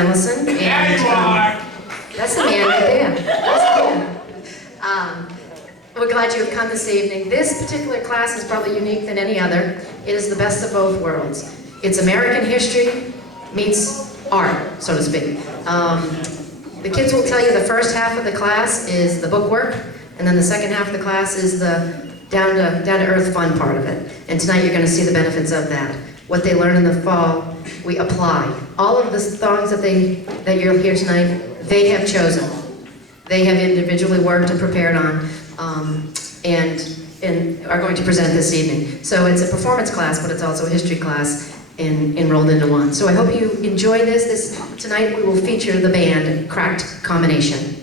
Fenelson. There you are! That's the man right there. That's the man. We're glad you have come this evening. This particular class is probably unique than any other. It is the best of both worlds. It's American history meets art, so to speak. The kids will tell you the first half of the class is the bookwork, and then the second half of the class is the down-to-earth fun part of it. And tonight you're going to see the benefits of that. What they learn in the fall, we apply. All of the songs that you'll hear tonight, they have chosen. They have individually worked and prepared on, and are going to present this evening. So it's a performance class, but it's also a history class enrolled into one. So I hope you enjoy this. Tonight we will feature the band Cracked Combination.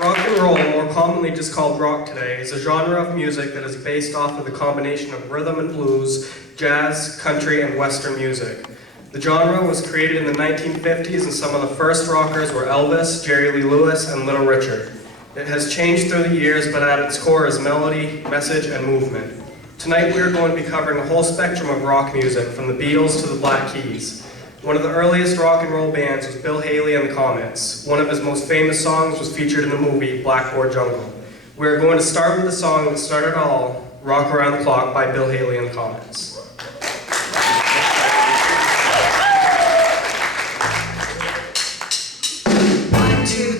Rock and roll, more commonly just called rock today, is a genre of music that is based off of the combination of rhythm and blues, jazz, country, and western music. The genre was created in the 1950s, and some of the first rockers were Elvis, Jerry Lee Lewis, and Little Richard. It has changed through the years, but at its core is melody, message, and movement. Tonight we are going to be covering a whole spectrum of rock music, from the Beatles to the Black Keys. One of the earliest rock and roll bands was Bill Haley and the Comets. One of his most famous songs was featured in the movie Blackboard Jungle. We are going to start with the song that started it all, Rock Around the Clock by Bill Haley and the Comets.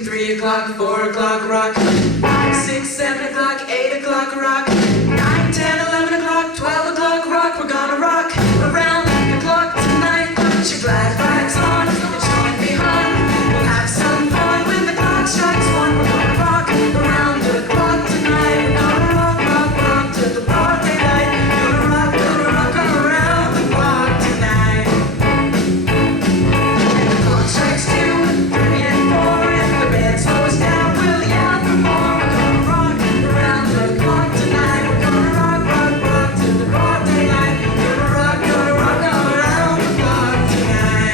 3 o'clock, 4 o'clock, rock. 5, 6, 7 o'clock, 8 o'clock, rock. 9, 10, 11 o'clock, 12 o'clock, rock. We're gonna rock around the clock tonight. Put your glad rags on and join me, hon. We'll have some fun when the clock strikes 1. We're gonna rock around the clock tonight. We're gonna rock, rock, rock till the broad daylight. Gonna rock around the clock tonight. And the clock strikes 2, 3, and 4. Slows down, we'll yell for more. We're gonna rock around the clock tonight. We're gonna rock, rock, rock till the broad daylight. Gonna rock around the clock tonight.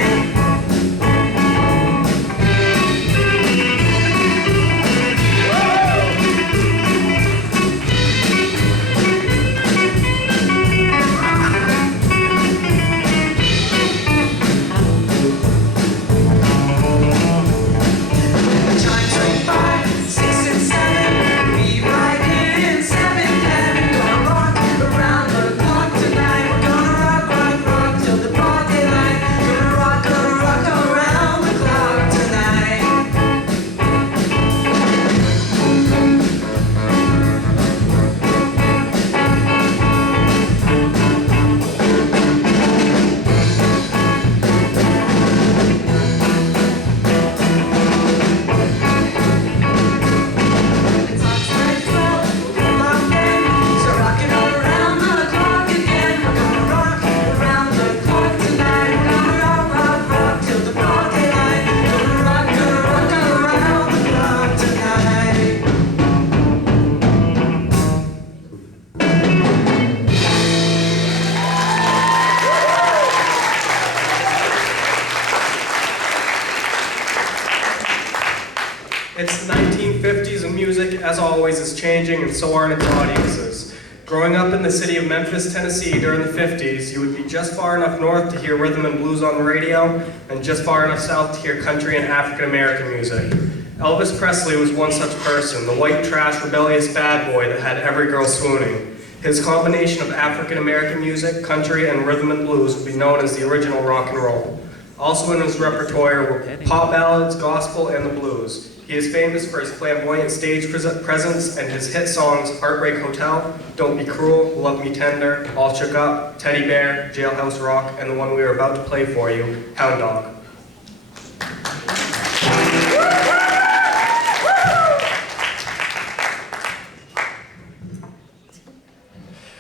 It's the 1950s and music, as always, is changing, and so are its audiences. Growing up in the city of Memphis, Tennessee during the 50s, you would be just far enough north to hear rhythm and blues on the radio, and just far enough south to hear country and African-American music. Elvis Presley was one such person, the white trash rebellious bad boy that had every girl swooning. His combination of African-American music, country, and rhythm and blues would be known as the original rock and roll. Also in his repertoire were pop ballads, gospel, and the blues. He is famous for his flamboyant stage presence and his hit songs Heartbreak Hotel, Don't Be Cruel, Love Me Tender, All Shook Up, Teddy Bear, Jailhouse Rock, and the one we are about to play for you, Hound Dog.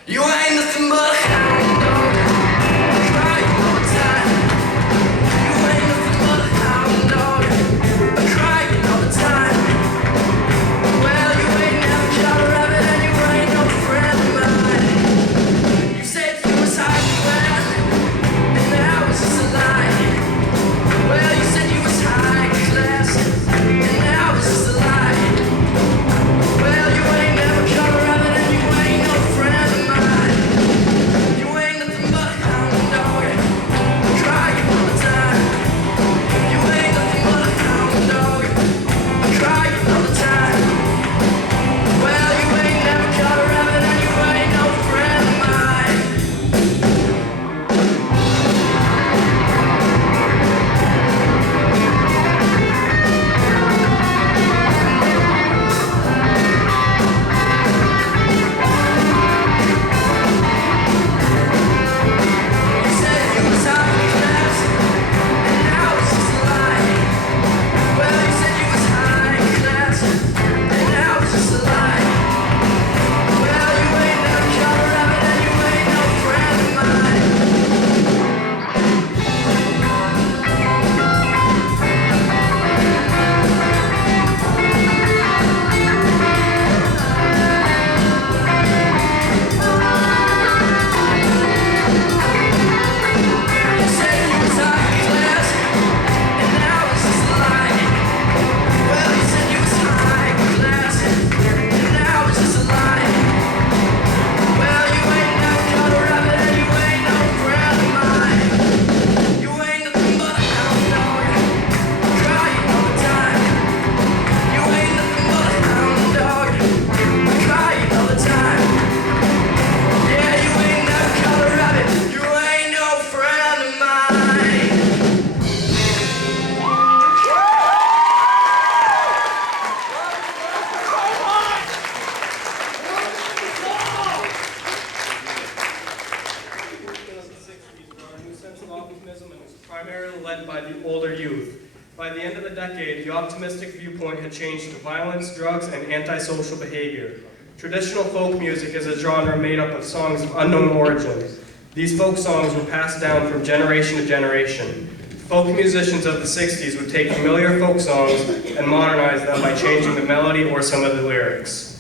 You ain't nothing but a hound dog, crying all the time. You ain't nothing but a hound dog, crying all the time. Well, you ain't never caught a rabbit and you ain't no friend of mine. You said you was high class, and that was just a lie. Well, you said you was high class, and that was just a lie. Well, you ain't never caught a rabbit and you ain't no friend of mine. led by the older youth. By the end of the decade, the optimistic viewpoint had changed to violence, drugs, and antisocial behavior. Traditional folk music is a genre made up of songs of unknown origin. These folk songs were passed down from generation to generation. Folk musicians of the 60s would take familiar folk songs and modernize them by changing the melody or some of the lyrics.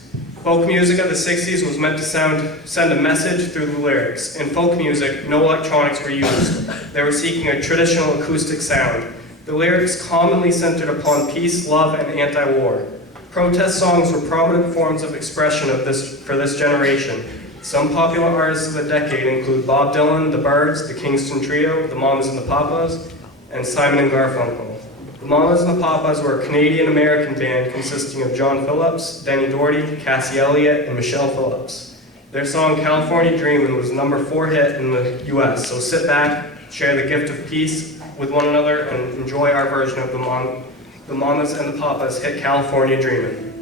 Folk music of the 60s was meant to send a message through the lyrics. In folk music, no electronics were used. They were seeking a traditional acoustic sound. The lyrics commonly centered upon peace, love, and anti-war. Protest songs were prominent forms of expression for this generation. Some popular artists of the decade include Bob Dylan, the Byrds, the Kingston Trio, the Mamas and the Papas, and Simon and Garfunkel. The Mamas and the Papas were a Canadian-American band consisting of John Phillips, Denny Doherty, Cassie Elliott, and Michelle Phillips. Their song California Dreamin' was #4 hit in the US, so sit back, share the gift of peace with one another, and enjoy our version of the Mamas and the Papas hit California Dreamin'.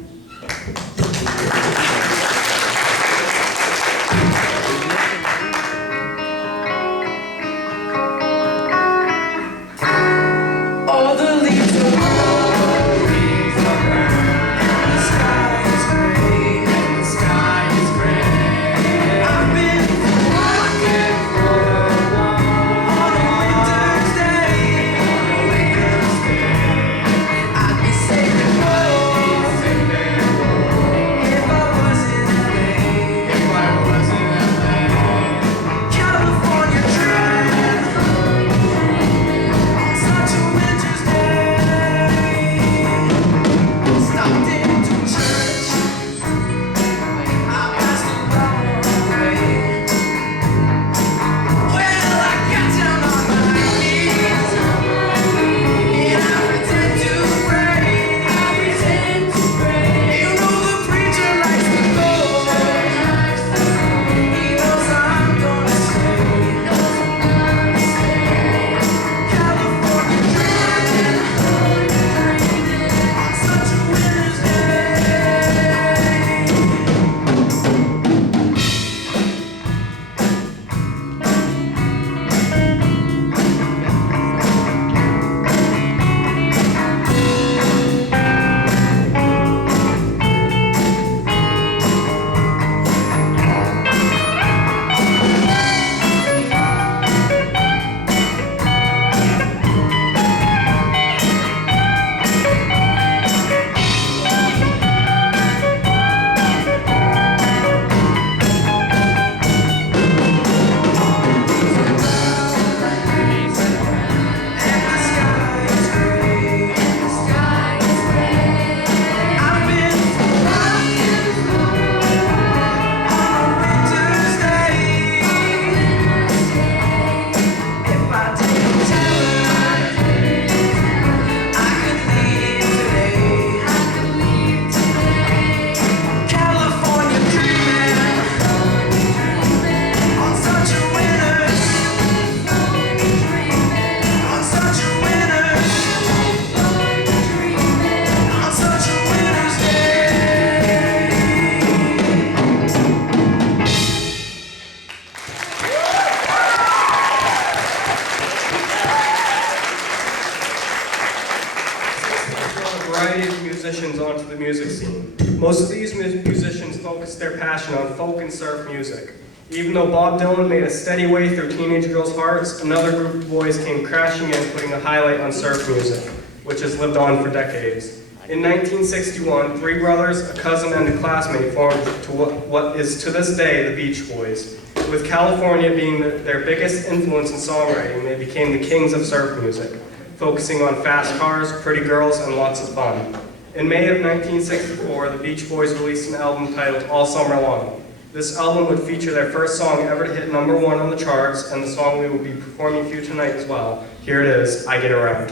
Onto the music scene. Most of these musicians focused their passion on folk and surf music. Even though Bob Dylan made a steady way through teenage girls' hearts, another group of boys came crashing in, putting a highlight on surf music, which has lived on for decades. In 1961, three brothers, a cousin, and a classmate formed to what is to this day the Beach Boys. With California being their biggest influence in songwriting, they became the kings of surf music, focusing on fast cars, pretty girls, and lots of fun. In May of 1964, the Beach Boys released an album titled All Summer Long. This album would feature their first song ever to hit #1 on the charts, and the song we will be performing for you tonight as well. Here it is, I Get Around.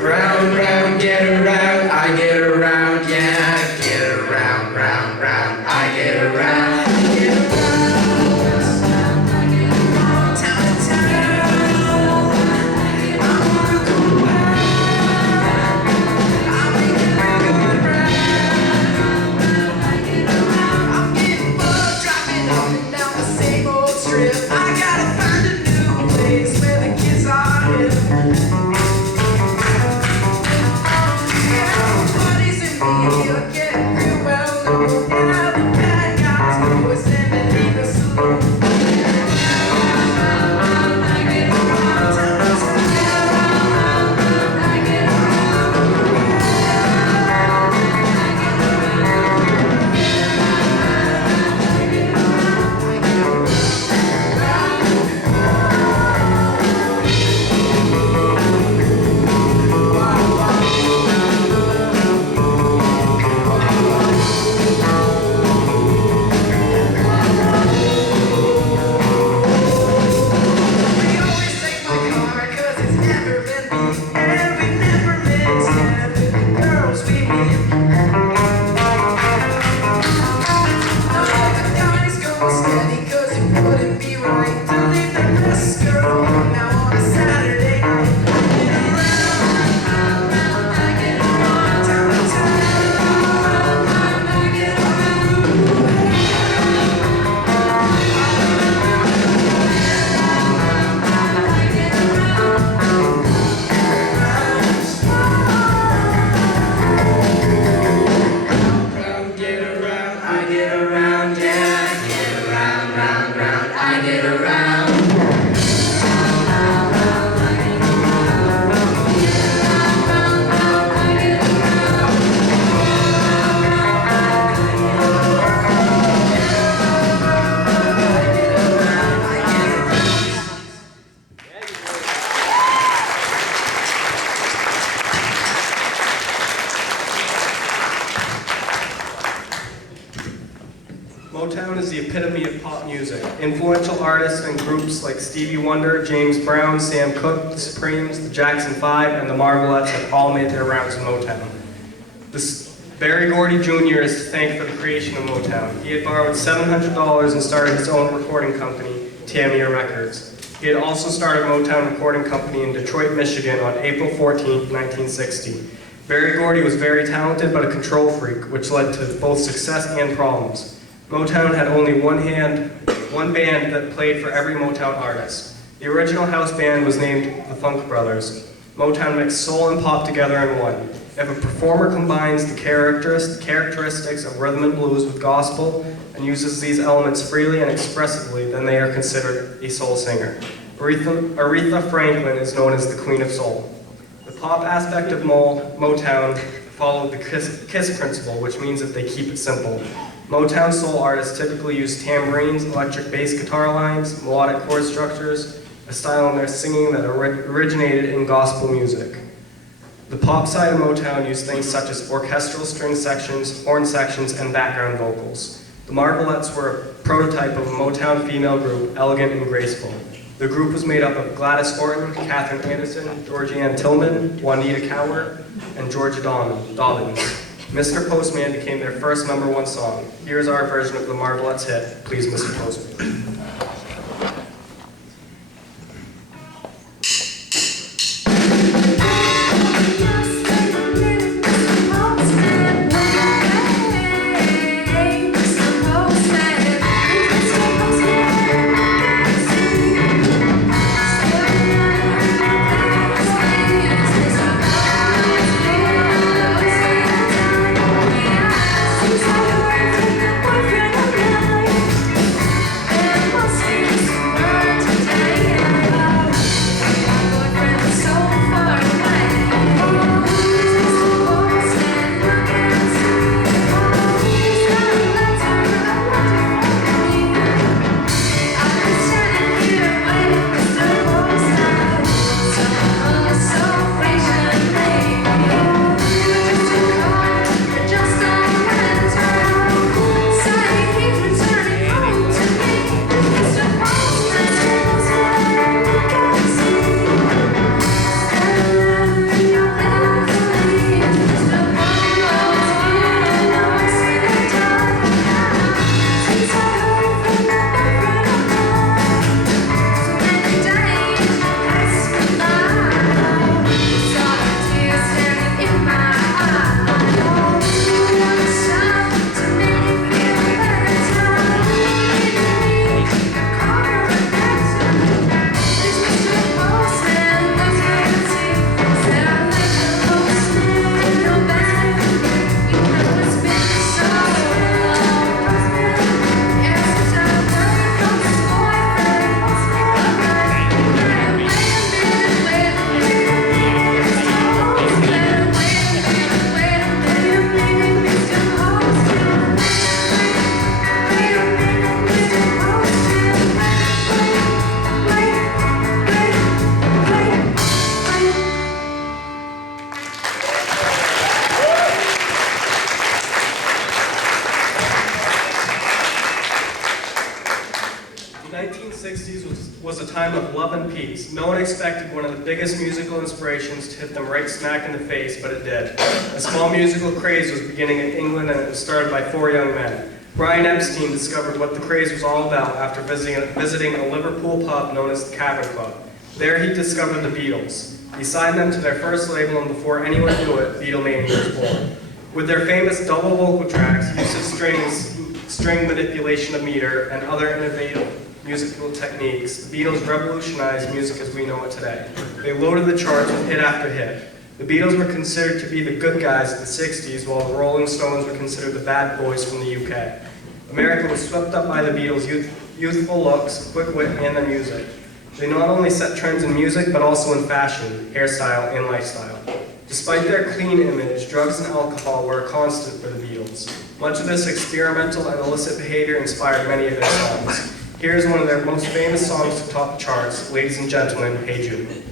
Round, round, get around, I get around, yeah. Get around, round, round, I get around. epitome of pop music. Influential artists and groups like Stevie Wonder, James Brown, Sam Cooke, the Supremes, the Jackson 5, and the Marvelettes have all made their rounds in Motown. Berry Gordy Jr. is to thank for the creation of Motown. He had borrowed $700 and started his own recording company, Tamiya Records. He had also started Motown Recording Company in Detroit, Michigan on April 14, 1960. Berry Gordy was very talented but a control freak, which led to both success and problems. Motown had only one band that played for every Motown artist. The original house band was named the Funk Brothers. Motown mixed soul and pop together in one. If a performer combines the characteristics of rhythm and blues with gospel and uses these elements freely and expressively, then they are considered a soul singer. Aretha Franklin is known as the Queen of Soul. The pop aspect of Motown followed the KISS principle, which means that they keep it simple. Motown soul artists typically use tambourines, electric bass guitar lines, melodic chord structures, a style in their singing that originated in gospel music. The pop side of Motown used things such as orchestral string sections, horn sections, and background vocals. The Marvelettes were a prototype of a Motown female group, elegant and graceful. The group was made up of Gladys Orton, Catherine Anderson, Georgianne Tillman, Juanita Cowart, and Georgia Dobbins. Mr. Postman became their first #1 song. Here's our version of the Marvelettes' hit, Please Mr. Postman. Was a time of love and peace. No one expected one of the biggest musical inspirations to hit them right smack in the face, but it did. A small musical craze was beginning in England, and it was started by 4 young men. Brian Epstein discovered what the craze was all about after visiting a Liverpool pub known as the Cavern Club. There he discovered the Beatles. He signed them to their first label, and before anyone knew it, Beatlemania was born. With their famous double vocal tracks, use of string manipulation of meter, and other innovative musical techniques, the Beatles revolutionized music as we know it today. They loaded the charts with hit after hit. The Beatles were considered to be the good guys of the 60s, while the Rolling Stones were considered the bad boys from the UK. America was swept up by the Beatles' youthful looks, quick wit, and their music. They not only set trends in music, but also in fashion, hairstyle, and lifestyle. Despite their clean image, drugs and alcohol were a constant for the Beatles. Much of this experimental and illicit behavior inspired many of their songs. Here's one of their most famous songs to top the charts, ladies and gentlemen, Hey Jude.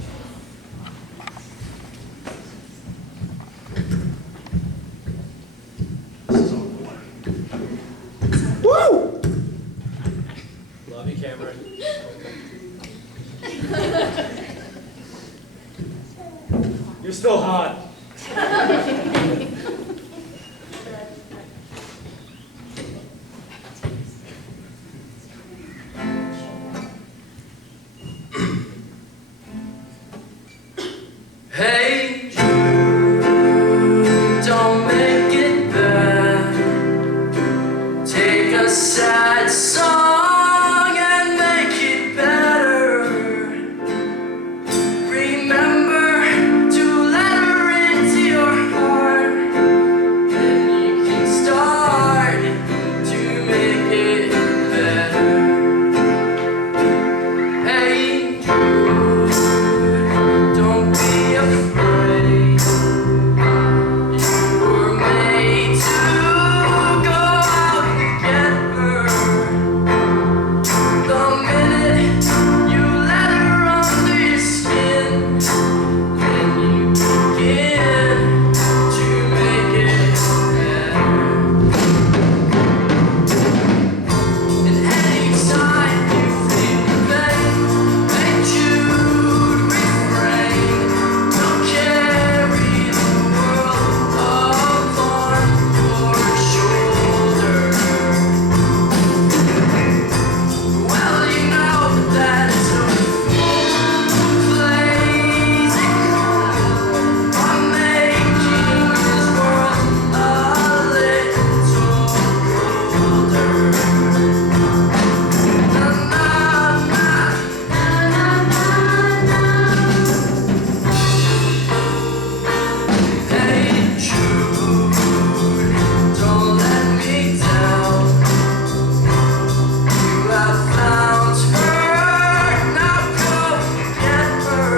Woo! You're still hot. Hey Jude, don't make it bad. Take a sad song and make it better. Remember to let her into your heart. Then you can start to make it better. Hey Jude, don't be afraid. You were made to go out and get her. The minute you let her under your skin, then you begin to make it better. And anytime you feel the pain, make Jude refrain. Don't carry the world upon your shoulder. Well, you know that it's a fool who plays it cool by making his world a little colder. Na na na, na na na na. Hey Jude, don't let me down. You have found her, now go get her.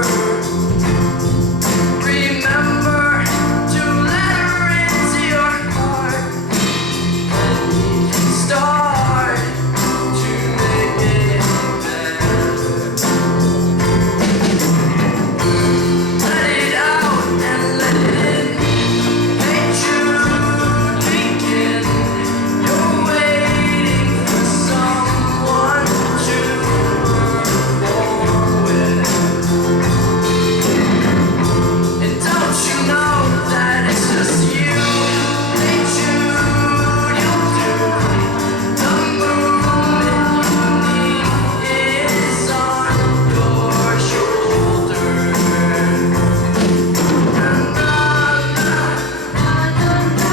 Remember to let her into your heart, and you can start to make it better. Let it out and let it in. Hey Jude, begin. You're waiting for someone to perform with. And don't you know that it's just you? Hey Jude, you'll do. The movement you need is on your shoulder. Na na na, na na na na.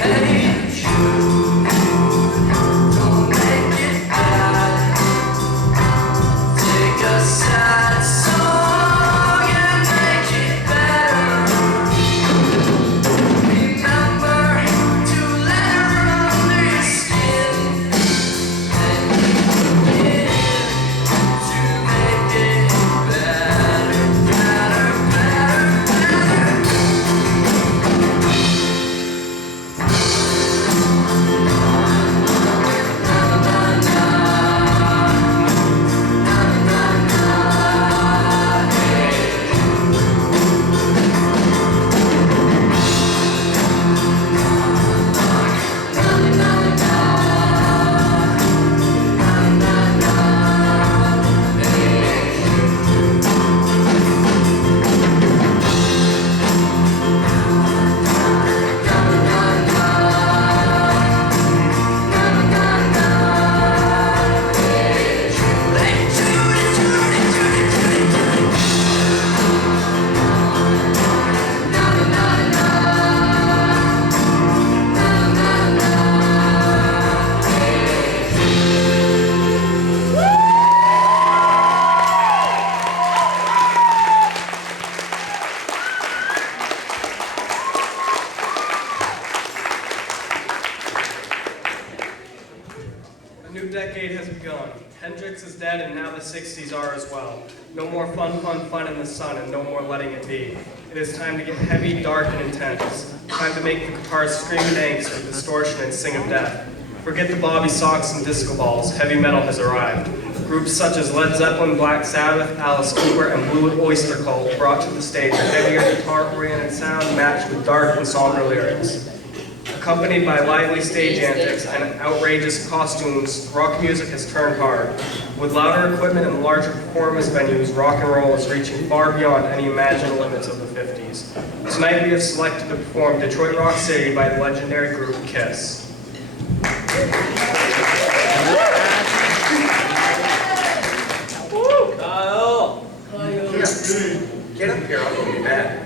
Hey Jude, don't make it bad. Take a sad song and make it better. Remember to let her under your skin, and you begin to make it better, better, better, better. A new decade has begun. Hendrix is dead and now the 60s are as well. No more fun, fun, fun in the sun and no more letting it be. It is time to get heavy, dark, and intense. Time to make the guitars scream in angst with distortion and sing of death. Forget the bobby socks and disco balls. Heavy metal has arrived. Groups such as Led Zeppelin, Black Sabbath, Alice Cooper, and Blue Oyster Cult brought to the stage a heavier guitar-oriented sound matched with dark and somber lyrics. Accompanied by lively stage antics and outrageous costumes, rock music has turned hard. With louder equipment and larger performance venues, rock and roll is reaching far beyond any imagined limits of the 50s. Tonight we have selected to perform Detroit Rock City by the legendary group Kiss. Kyle! Get up here, I'm gonna be mad.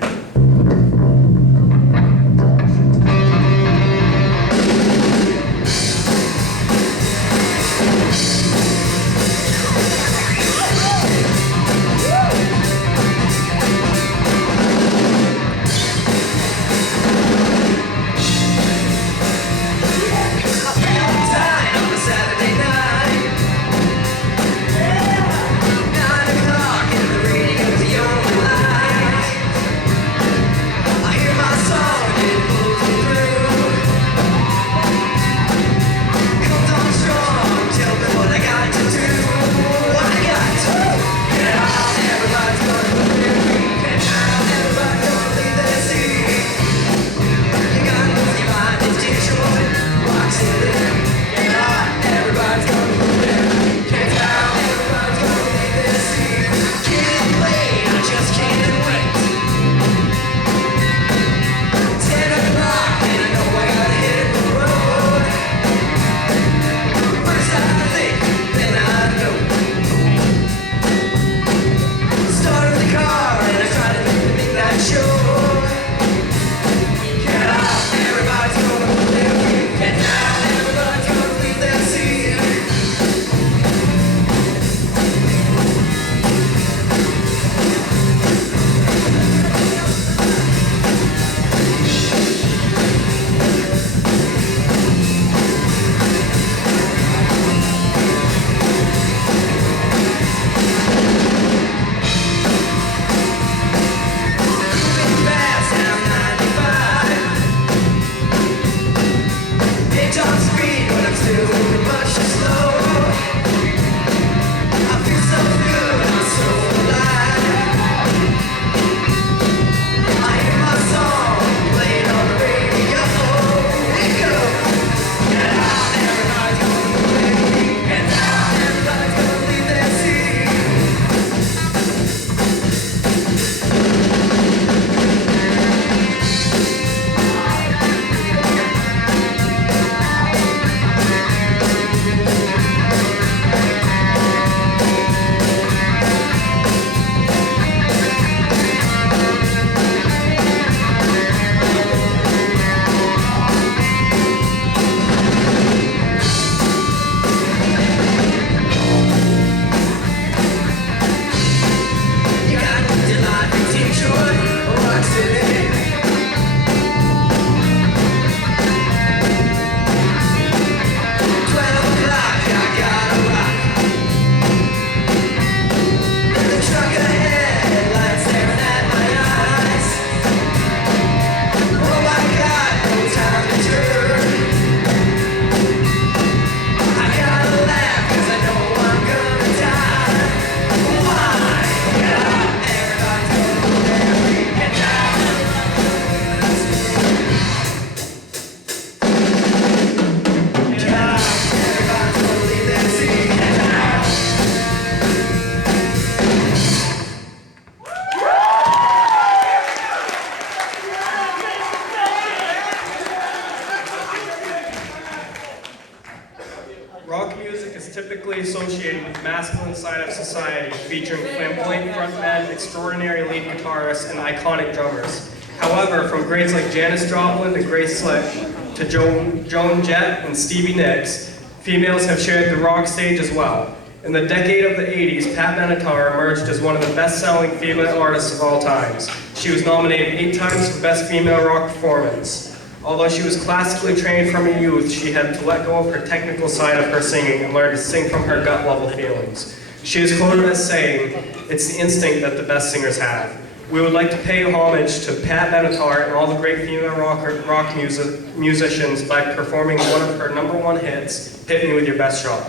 typically associated with the masculine side of society, featuring flamboyant frontmen, extraordinary lead guitarists, and iconic drummers. However, from greats like Janis Joplin to Grace Slick to Joan Jett and Stevie Nicks, females have shared the rock stage as well. In the decade of the 80s, Pat Benatar emerged as one of the best-selling female artists of all times. She was nominated 8 times for Best Female Rock Performance. Although she was classically trained from a youth, she had to let go of her technical side of her singing and learn to sing from her gut-level feelings. She is quoted as saying, "It's the instinct that the best singers have." We would like to pay homage to Pat Benatar and all the great female rock musicians by performing one of her #1 hits, "Hit Me With Your Best Shot."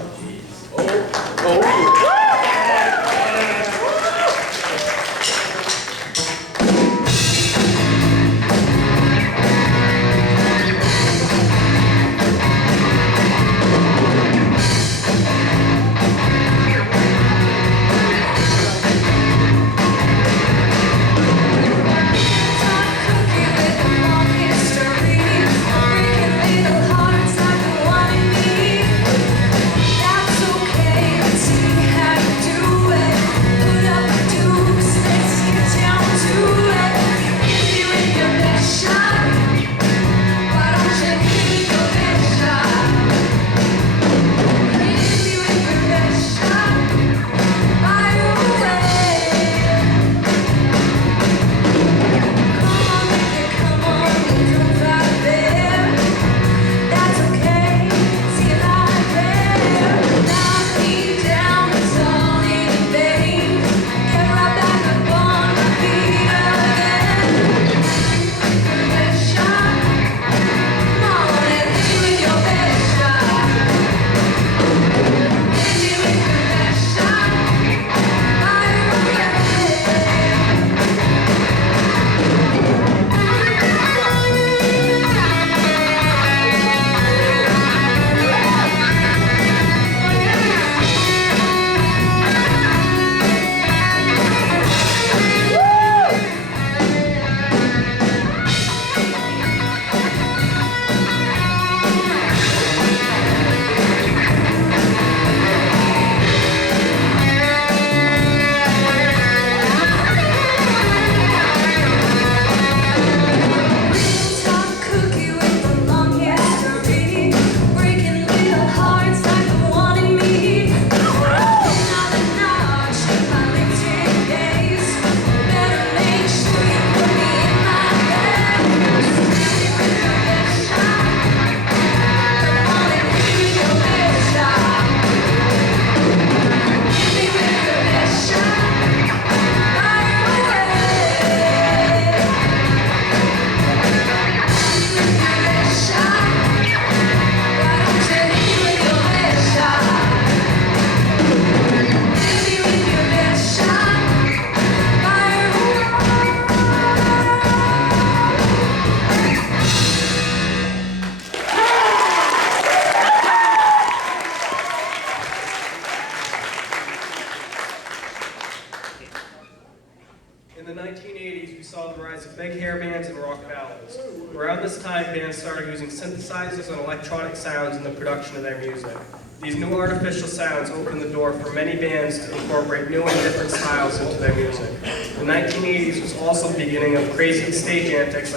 In the 1980s, we saw the rise of big hair bands and rock ballads. Around this time, bands started using synthesizers and electronic sounds in the production of their music. These new artificial sounds opened the door for many bands to incorporate new and different styles into their music. The 1980s was also the beginning of crazy stage antics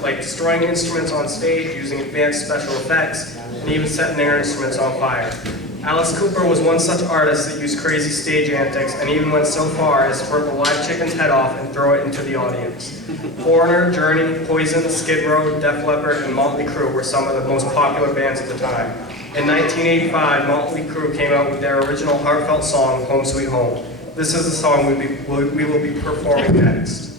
like destroying instruments on stage using advanced special effects and even setting their instruments on fire. Alice Cooper was one such artist that used crazy stage antics and even went so far as to rip a live chicken's head off and throw it into the audience. Foreigner, Journey, Poison, Skid Row, Def Leppard, and Motley Crue were some of the most popular bands at the time. In 1985, Motley Crue came out with their original heartfelt song, Home Sweet Home. This is the song we will be performing next.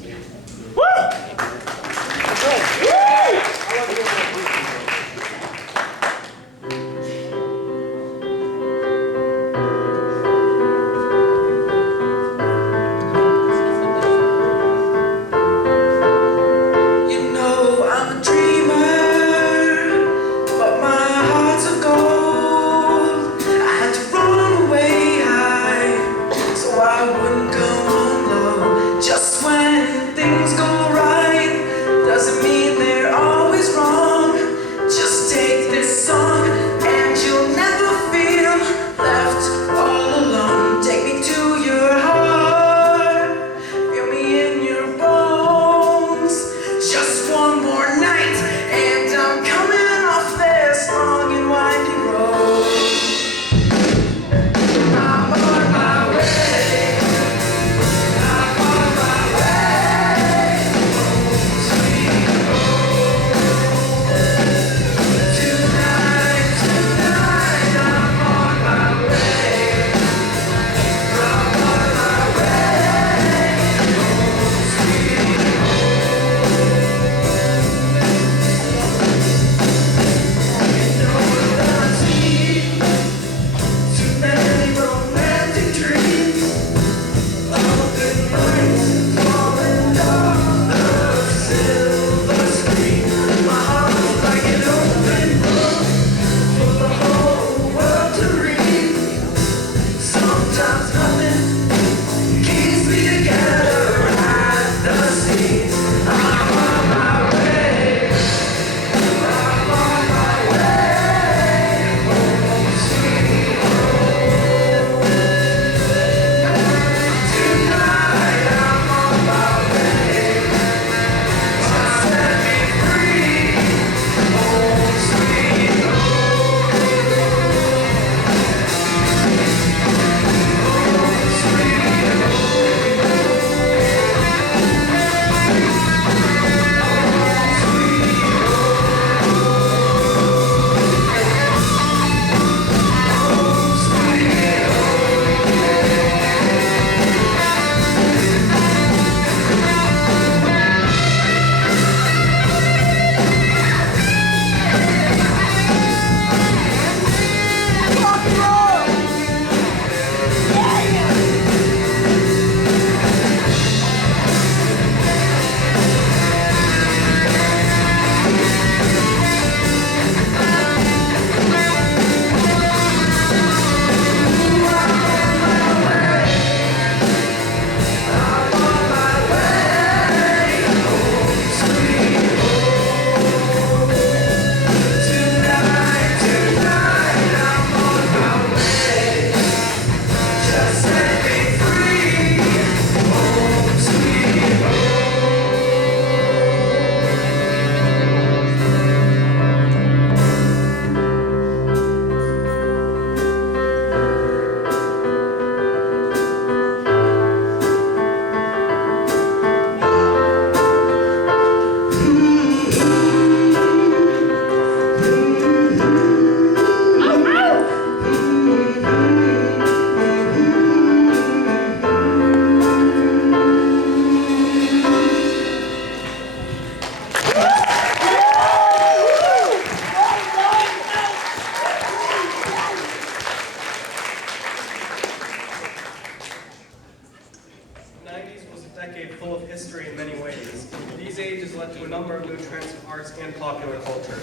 full of history in many ways. These ages led to a number of new trends in arts and popular culture.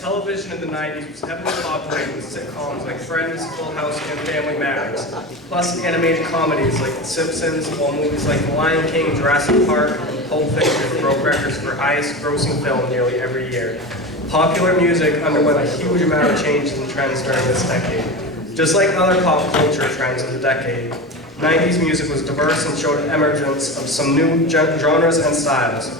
Television in the 90s was heavily populated with sitcoms like Friends, Full House, and Family Matters, plus animated comedies like The Simpsons, while movies like The Lion King, Jurassic Park, and Pulp Fiction broke records for highest grossing film nearly every year. Popular music underwent a huge amount of changes and trends during this decade. Just like other pop culture trends of the decade, 90s music was diverse and showed emergence of some new genres and styles.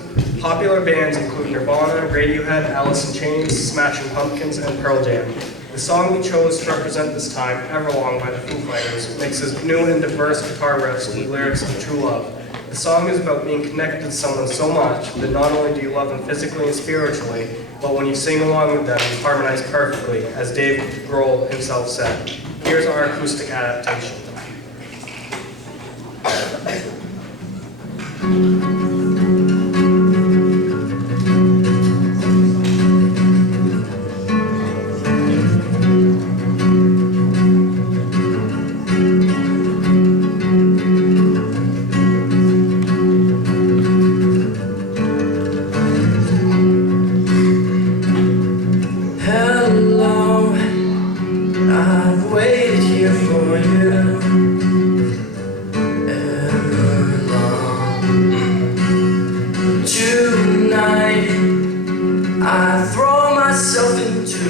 Popular bands include Nirvana, Radiohead, Alice in Chains, Smashing Pumpkins, and Pearl Jam. The song we chose to represent this time, Everlong by the Foo Fighters, mixes new and diverse guitar riffs with lyrics of true love. The song is about being connected to someone so much that not only do you love them physically and spiritually, but when you sing along with them, you harmonize perfectly, as Dave Grohl himself said. Here's our acoustic adaptation. Hello, I've waited here for you ever long. Tonight, I throw myself into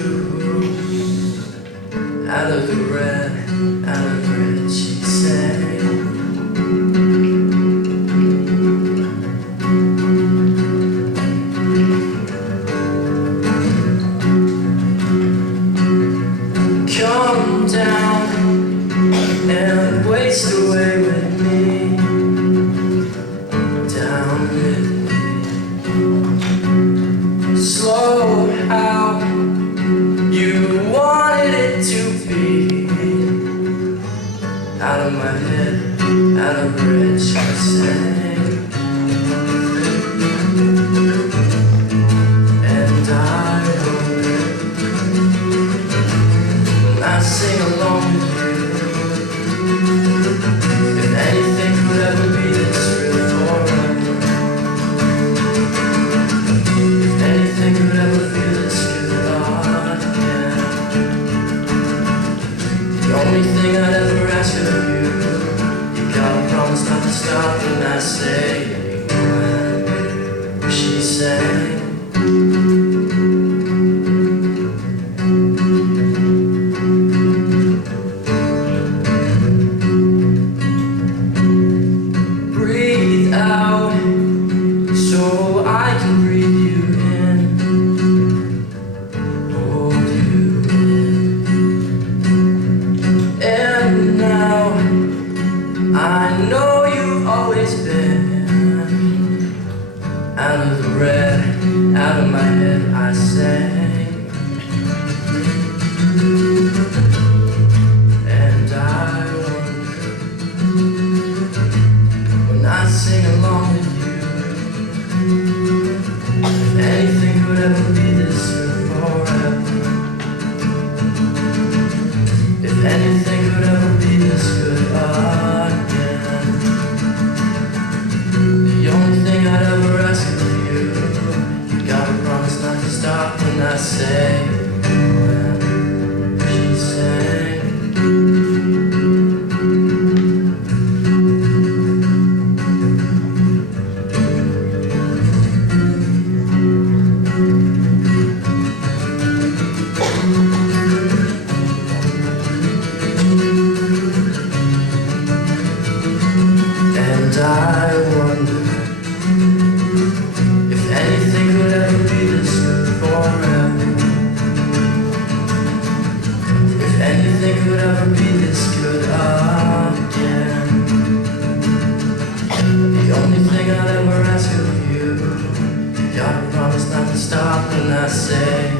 out of the red, she said. Come down and waste away with me, down with me. Slow how you wanted it to be, out of my head, out of reach, I say. And I sing along with you. If anything could ever be this real forever, if anything could ever feel this good again, the only thing I'd ever ask of you, you gotta promise not to stop when I say when she sang. I know you've always been out of the red, out of my head, I sang. And I wonder when I sing along with you, if anything could ever be this good forever, if anything could ever be this good again. The only thing I'd ever ask of you, you gotta promise not to stop when I say when she sang. And I wonder if anything could ever be this good forever, if anything could ever be this good again. The only thing I'd ever ask of you, you gotta promise not to stop when I say when.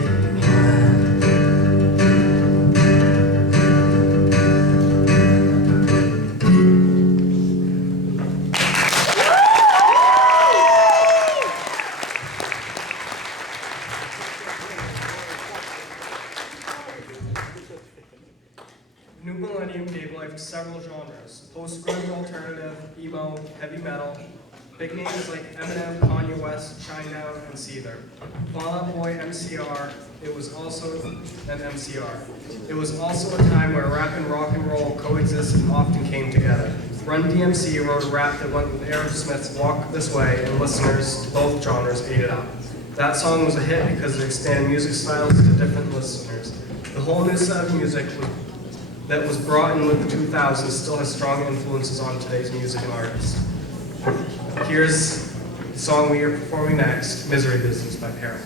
New Millennium gave life to several genres: post-grunge alternative, emo, heavy metal, Big names like Eminem, Kanye West, Shinedown, and Seether. Fall Out Boy, MCR, it was also an MCR. It was also a time where rap and rock and roll coexisted and often came together. Run DMC wrote a rap that went with Aerosmith's Walk This Way, and listeners to both genres ate it up. That song was a hit because it expanded music styles to different listeners. The whole new set of music that was brought in with the 2000s still has strong influences on today's music and artists. Here's the song we are performing next, Misery Business by Parable.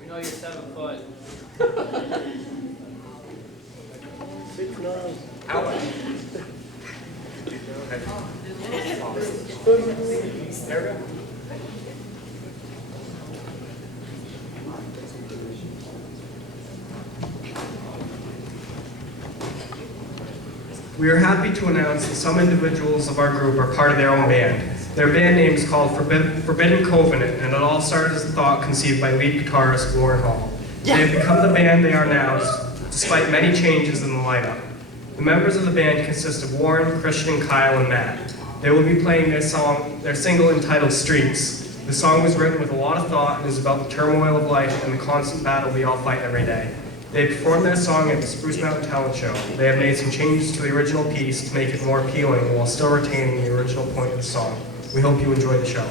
We know you're 7 foot. Out. There we go. We are happy to announce that some individuals of our group are part of their own band. Their band name is called Forbidden Covenant, and it all started as a thought conceived by lead guitarist Warren Hall. They have become the band they are now, despite many changes in the lineup. The members of the band consist of Warren, Christian, Kyle, and Matt. They will be playing their single entitled Streets. The song was written with a lot of thought and is about the turmoil of life and the constant battle we all fight every day. They performed their song at the Spruce Mountain Talent Show. They have made some changes to the original piece to make it more appealing while still retaining the original point of the song. We hope you enjoy the show.